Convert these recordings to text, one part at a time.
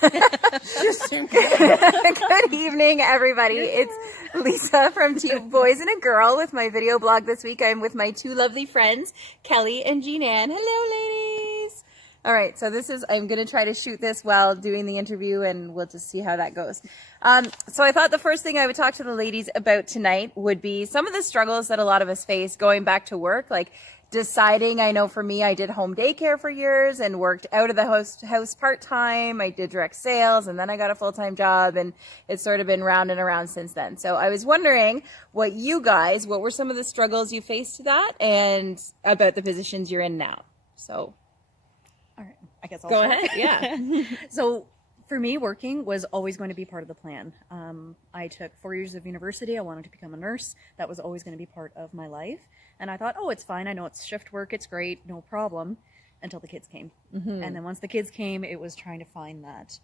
Good evening, everybody. It's Lisa from Two Boys and a Girl with my video blog this week. I'm with my two lovely friends, Kelly and Jean Ann. Hello, ladies. All right, so I'm going to try to shoot this while doing the interview, and we'll just see how that goes. So I thought the first thing I would talk to the ladies about tonight would be some of the struggles that a lot of us face going back to work, like deciding. I know for me, I did home daycare for years and worked out of the house part-time. I did direct sales, and then I got a full-time job, and it's sort of been round and around since then. So I was wondering what were some of the struggles you faced to that and about the positions you're in now? So, all right, I guess I'll go start. ahead. Yeah. So for me, working was always going to be part of the plan. I took 4 years of university. I wanted to become a nurse. That was always going to be part of my life. And I thought, oh, it's fine. I know it's shift work. It's great. No problem. Until the kids came. Mm-hmm. And then once the kids came, it was trying to find that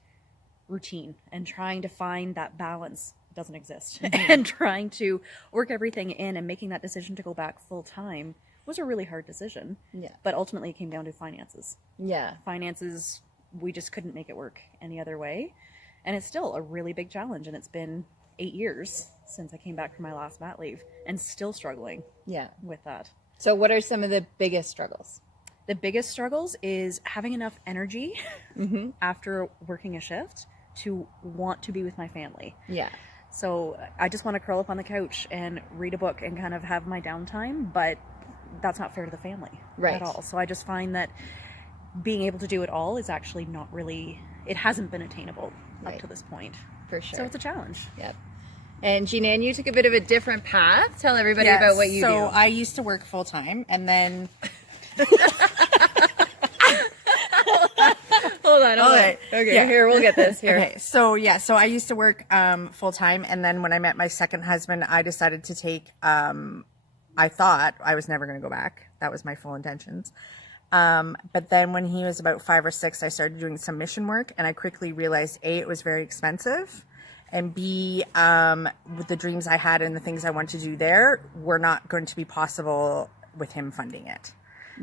routine and trying to find that balance. It doesn't exist. Mm-hmm. And trying to work everything in and making that decision to go back full time was a really hard decision. Yeah. But ultimately it came down to finances. Yeah. Finances, we just couldn't make it work any other way. And it's still a really big challenge. And it's been 8 years since I came back from my last mat leave and still struggling with that. So what are some of the biggest struggles? The biggest struggles is having enough energy Mm-hmm. after working a shift to want to be with my family. Yeah. So I just want to curl up on the couch and read a book and kind of have my downtime, but that's not fair to the family at all. So I just find that being able to do it all is actually not really, it hasn't been attainable up to this point. For sure. So it's a challenge. Yep. And Jean Ann, you took a bit of a different path. Tell everybody about what you do. So I used to work full time, and then hold on. Okay, here, we'll get this here. Okay, so I used to work full time, and then when I met my second husband, I decided to take. I thought I was never going to go back. That was my full intentions. But then when he was about 5 or 6, I started doing some mission work, and I quickly realized A, it was very expensive, and B, with the dreams I had and the things I wanted to do there were not going to be possible with him funding it.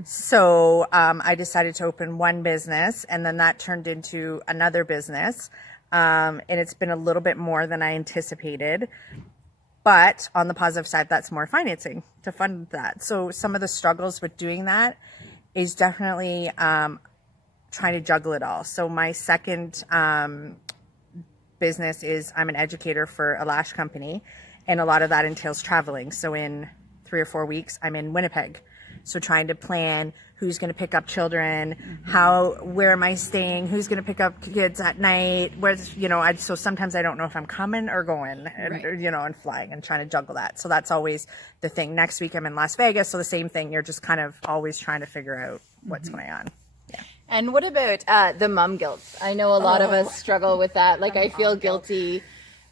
So I decided to open one business, and then that turned into another business, and it's been a little bit more than I anticipated. But on the positive side, that's more financing to fund that. So some of the struggles with doing that is definitely trying to juggle it all. So my second business is I'm an educator for a lash company, and a lot of that entails traveling. So in 3 or 4 weeks, I'm in Winnipeg. So trying to plan who's going to pick up children, where am I staying, who's going to pick up kids at night, so sometimes I don't know if I'm coming or going, and flying and trying to juggle that. So that's always the thing. Next week I'm in Las Vegas. So the same thing. You're just kind of always trying to figure out what's going on. And what about the mom guilt? I know a lot of us struggle with that. Like, I feel guilty.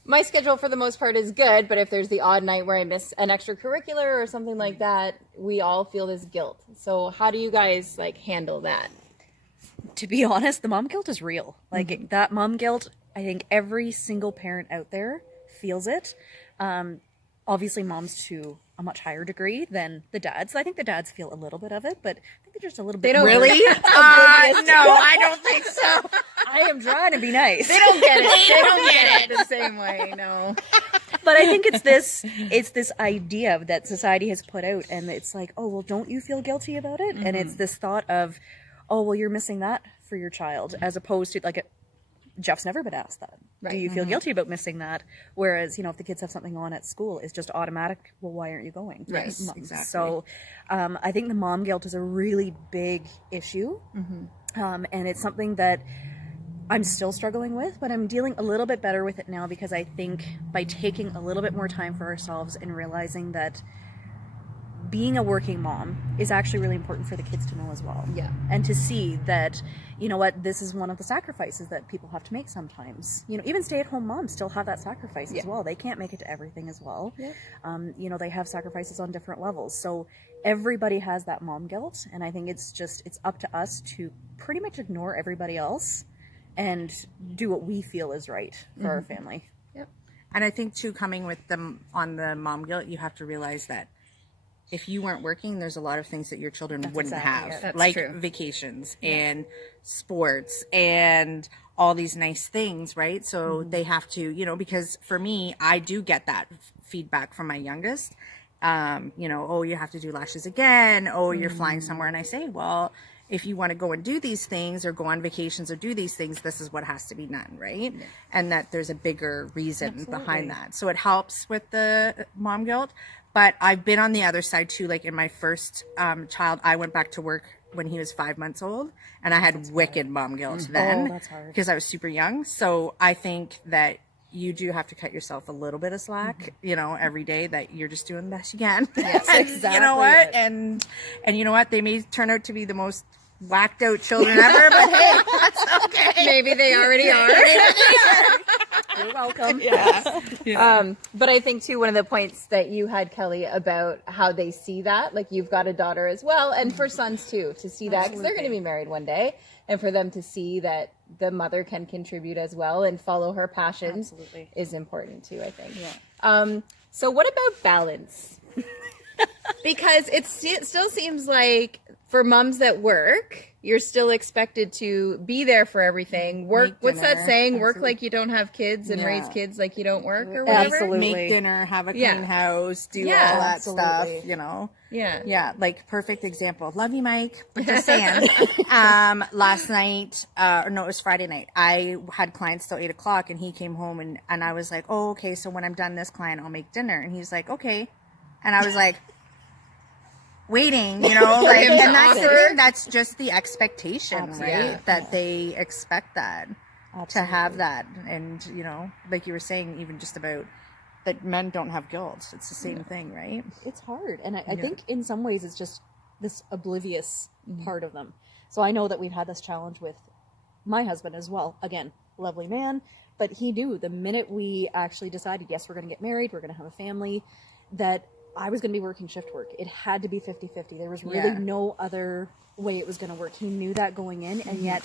My schedule for the most part is good, but if there's the odd night where I miss an extracurricular or something like that, we all feel this guilt. So how do you guys handle that? To be honest, the mom guilt is real. That mom guilt, I think every single parent out there feels it. Obviously moms to a much higher degree than the dads. I think the dads feel a little bit of it, but I think they're just a little bit. They don't really? No, I don't think so. I am trying to be nice. They don't get it. They don't get it the same way. No. But I think it's this idea that society has put out, and it's like, oh, well, don't you feel guilty about it? Mm-hmm. And it's this thought of, oh, well, you're missing that for your child, as opposed to Jeff's never been asked that. Right. Do you feel guilty about missing that? Whereas, if the kids have something on at school, it's just automatic. Well, why aren't you going? Right. Exactly. So I think the mom guilt is a really big issue. Mm-hmm. And it's something that I'm still struggling with, but I'm dealing a little bit better with it now, because I think by taking a little bit more time for ourselves and realizing that being a working mom is actually really important for the kids to know as well. Yeah. And to see that, this is one of the sacrifices that people have to make sometimes. Even stay-at-home moms still have that sacrifice as well. They can't make it to everything as well. Yeah. They have sacrifices on different levels. So everybody has that mom guilt. And I think it's up to us to pretty much ignore everybody else and do what we feel is right for our family. Yep. And I think too, coming with them on the mom guilt, you have to realize that if you weren't working, there's a lot of things that your children wouldn't exactly have, it. That's like true. vacations and sports and all these nice things, right? So they have to, you know, because for me, I do get that feedback from my youngest. You know, oh, you have to do lashes again. Oh, you're flying somewhere. And I say, well, if you want to go and do these things or go on vacations or do these things, this is what has to be done, right? Yeah. And that there's a bigger reason behind that. So it helps with the mom guilt. But I've been on the other side too. Like in my first child, I went back to work when he was 5 months old, and I had wicked mom guilt then that's hard. because I was super young. So I think that you do have to cut yourself a little bit of slack, you know, every day, that you're just doing the best you can. Yes, And exactly you know what? it. And you know what? They may turn out to be the most whacked out children ever, but hey, that's okay. Maybe they already are. You're welcome. But I think too, one of the points that you had, Kelly, about how they see that, like you've got a daughter as well, and for sons too, to see that, because they're going to be married one day, and for them to see that the mother can contribute as well and follow her passions is important too, I think. So what about balance? Because it still seems like for moms that work, you're still expected to be there for everything. Work. What's that saying? Work like you don't have kids and raise kids like you don't work, or whatever. Absolutely. Make dinner, have a clean house, do all Yeah, that stuff, absolutely. you know? Yeah. Yeah, like perfect example. Love you, Mike. But just saying. Last night, or no, it was Friday night. I had clients till 8 o'clock, and he came home, and I was like, oh, okay, so when I'm done this client, I'll make dinner. And he's like, okay. And I was like, waiting, you know, like, him to and that's the offer. thing. That's just the expectation, right? Yeah. That they expect that to have that, and you know, like you were saying, even just about that men don't have guilt. It's the same thing, right? It's hard. And I think in some ways it's just this oblivious part of them. So I know that we've had this challenge with my husband as well. Again, lovely man, but he knew the minute we actually decided, yes, we're going to get married, we're going to have a family, that I was going to be working shift work. It had to be 50-50. There was really no other way it was going to work. He knew that going in, and yet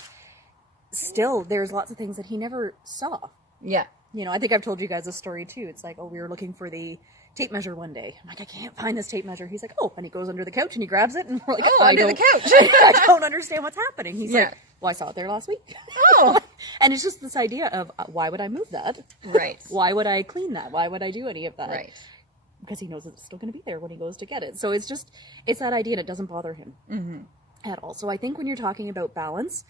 still there's lots of things that he never saw. Yeah. You know, I think I've told you guys a story too. It's like, oh, we were looking for the tape measure one day. I'm like, I can't find this tape measure. He's like, oh, and he goes under the couch and he grabs it, and we're like, Oh, under the couch. I don't understand what's happening. He's Yeah. like, well, I saw it there last week. Oh. And it's just this idea of why would I move that? Right. Why would I clean that? Why would I do any of that? Right. Because he knows it's still going to be there when he goes to get it. So it's that idea, and it doesn't bother him at all. So I think when you're talking about balance,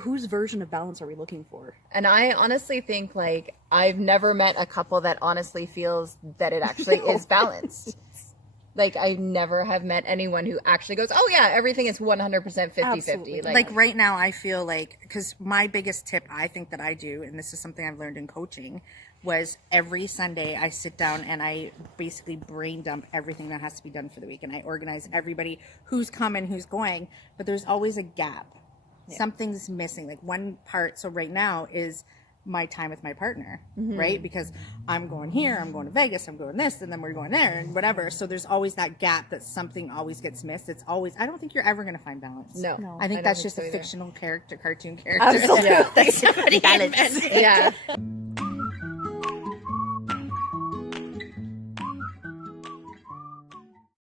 whose version of balance are we looking for? And I honestly think, like, I've never met a couple that honestly feels that it actually is balanced. Like, I never have met anyone who actually goes, oh yeah, everything is 100% 50-50. Absolutely. Like right now, I feel like, because my biggest tip I think that I do, and this is something I've learned in coaching, was every Sunday I sit down and I basically brain dump everything that has to be done for the week, and I organize everybody who's coming, who's going, but there's always a gap. Something's missing, like one part. So right now is my time with my partner, right? Because I'm going here, I'm going to Vegas, I'm going this, and then we're going there and whatever. So there's always that gap that something always gets missed. It's always, I don't think you're ever going to find balance. No. I think I that's don't just think a so either. fictional character, cartoon character. Absolutely. That somebody invented. Yeah.